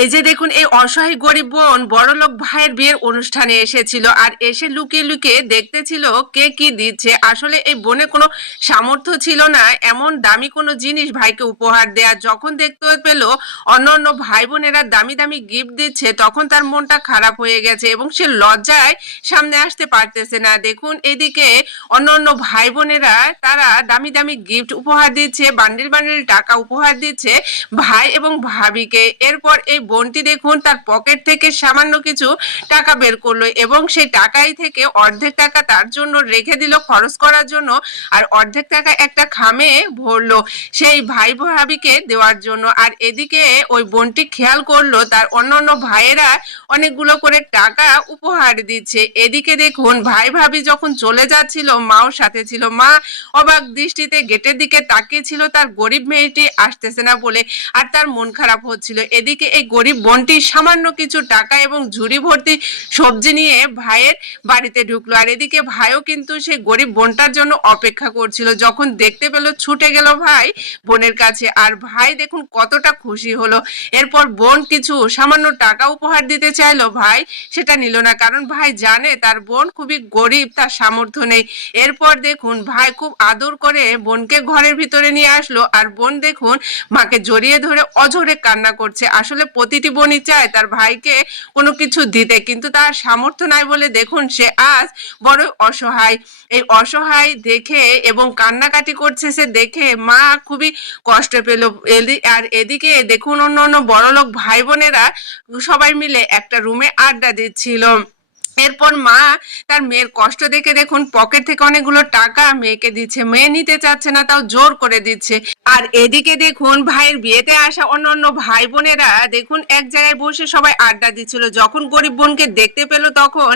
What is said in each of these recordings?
এই যে দেখুন, এই অসহায় গরিব বোন বড়লোক ভাইয়ের বিয়ের অনুষ্ঠানে এসেছিল আর এসে লুকিয়ে লুকিয়ে দেখতেছিল কে কি দিচ্ছে। আসলে এই বোনের কোনো সামর্থ্য ছিল না এমন দামি কোনো জিনিস ভাইকে উপহার দেয়া। যখন দেখতে পেল অন্য অন্য ভাই বোনেরা দামি দামি গিফট দিচ্ছে, তখন তার মনটা খারাপ হয়ে গেছে এবং সে লজ্জায় সামনে আসতে পারতেছে না। দেখুন, এদিকে অন্য অন্য ভাই বোনেরা তারা দামি দামি গিফট উপহার দিচ্ছে, বান্ডিল বান্ডিল টাকা উপহার দিচ্ছে ভাই এবং ভাবিকে। এরপর এই বোনটি দেখুন তার পকেট থেকে সামান্য কিছু টাকা বের করলো এবং সেই টাকাই থেকে অর্ধেক টাকা তার জন্য রেখে দিল খরচ করার জন্য, আর অর্ধেক টাকা একটা খামে ভরলো সেই ভাই ভাবিকে দেওয়ার জন্য। আর এদিকে ওই বোনটি খেয়াল করলো তার অন্যান্য ভাইয়েরা অনেকগুলো করে টাকা উপহার দিচ্ছে। এদিকে দেখুন ভাই ভাবি যখন চলে যাচ্ছিল মাও সাথে ছিল। মা অবাক দৃষ্টিতে গেটের দিকে তাকিয়েছিল তার গরিব মেয়েটি আসতেছে না বলে, আর তার মন খারাপ হচ্ছিল। এদিকে এই গরিব বোনটি সামান্য কিছু টাকা এবং ঝুড়ি ভর্তি সবজি নিয়ে ভাইয়ের বাড়িতে ঢুকলো। আর এদিকে ভাইও কিন্তু সেই গরিব বোনটার জন্য অপেক্ষা করছিল। যখন দেখতে পেল ছুটে গেল ভাই বোনের কাছে, আর ভাই দেখুন কতটা খুশি হলো। এরপর বোন কিছু সামান্য টাকা উপহার দিতে চাইলো, ভাই সেটা নিল না, কারণ ভাই জানে তার বোন খুবই গরিব, তার সামর্থ্য নেই। এরপর দেখুন ভাই খুব আদর করে বোনকে ঘরের ভিতরে নিয়ে আসলো, আর বোন দেখুন মাকে জড়িয়ে ধরে অঝরে কান্না করছে। আসলে প্রতিটি বোনই চায় তার ভাইকে কোনো কিছু দিতে, কিন্তু তার সামর্থ্য নাই বলে দেখুন সে আজ বড় অসহায়। এই অসহায় দেখে এবং কান্নাকাটি করছে সে দেখে মা খুবই কষ্ট পেল। আর এদিকে দেখুন অন্য অন্য বড়লোক ভাই বোনেরা সবাই মিলে একটা রুমে আড্ডা দিচ্ছিল। এরপর মা তার মেয়ের কষ্ট দেখে দেখুন পকেট থেকে অনেকগুলো টাকা মেয়েকে দিচ্ছে। মেয়ে নিতে চাচ্ছে না, তাও জোর করে দিচ্ছে। আর এদিকে দেখুন ভাইয়ের বিয়েতে আসা অন্যান্য ভাই বোনেরা দেখুন এক জায়গায় বসে সবাই আড্ডা দিচ্ছিল। যখন গরিব বোনকে দেখতে পেল তখন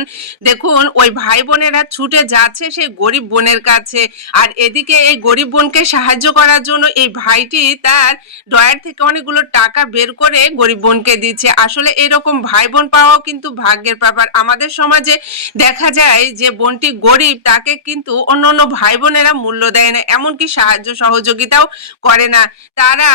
দেখুন ওই ভাই বোনেরা ছুটে যাচ্ছে সেই গরিব বোনের কাছে। আর এদিকে এই গরিব বোনকে সাহায্য করার জন্য এই ভাইটি তার ড্রয়ার থেকে অনেকগুলো টাকা বের করে গরিব বোনকে দিচ্ছে। আসলে এরকম ভাই বোন পাওয়াও কিন্তু ভাগ্যের ব্যাপার। আমাদের সমাজে দেখা যায় যে বোনটি গরিব তাকে কিন্তু অন্য অন্য ভাই বোনেরা মূল্য দেয় না, এমনকি সাহায্য সহযোগিতাও করে না। তারা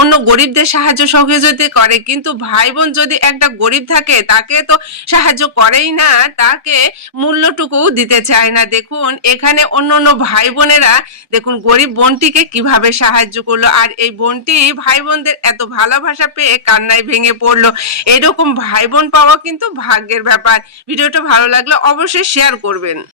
অন্য গরিবদের সাহায্য সহযোগিতা করে, কিন্তু ভাই বোন যদি একটা গরিব থাকে তাকে তো সাহায্য করেই না, তাকে মূল্যটুকু দিতে চায় না। দেখুন এখানে অন্য অন্য ভাই বোনেরা দেখুন গরিব বোনটিকে কিভাবে সাহায্য করলো, আর এই বোনটি ভাই বোনদের এত ভালোবাসা পেয়ে কান্নায় ভেঙে পড়লো। এরকম ভাই বোন পাওয়া কিন্তু ভাগ্যের ব্যাপার। ভিডিওটা ভালো লাগলে অবশ্যই শেয়ার করবেন।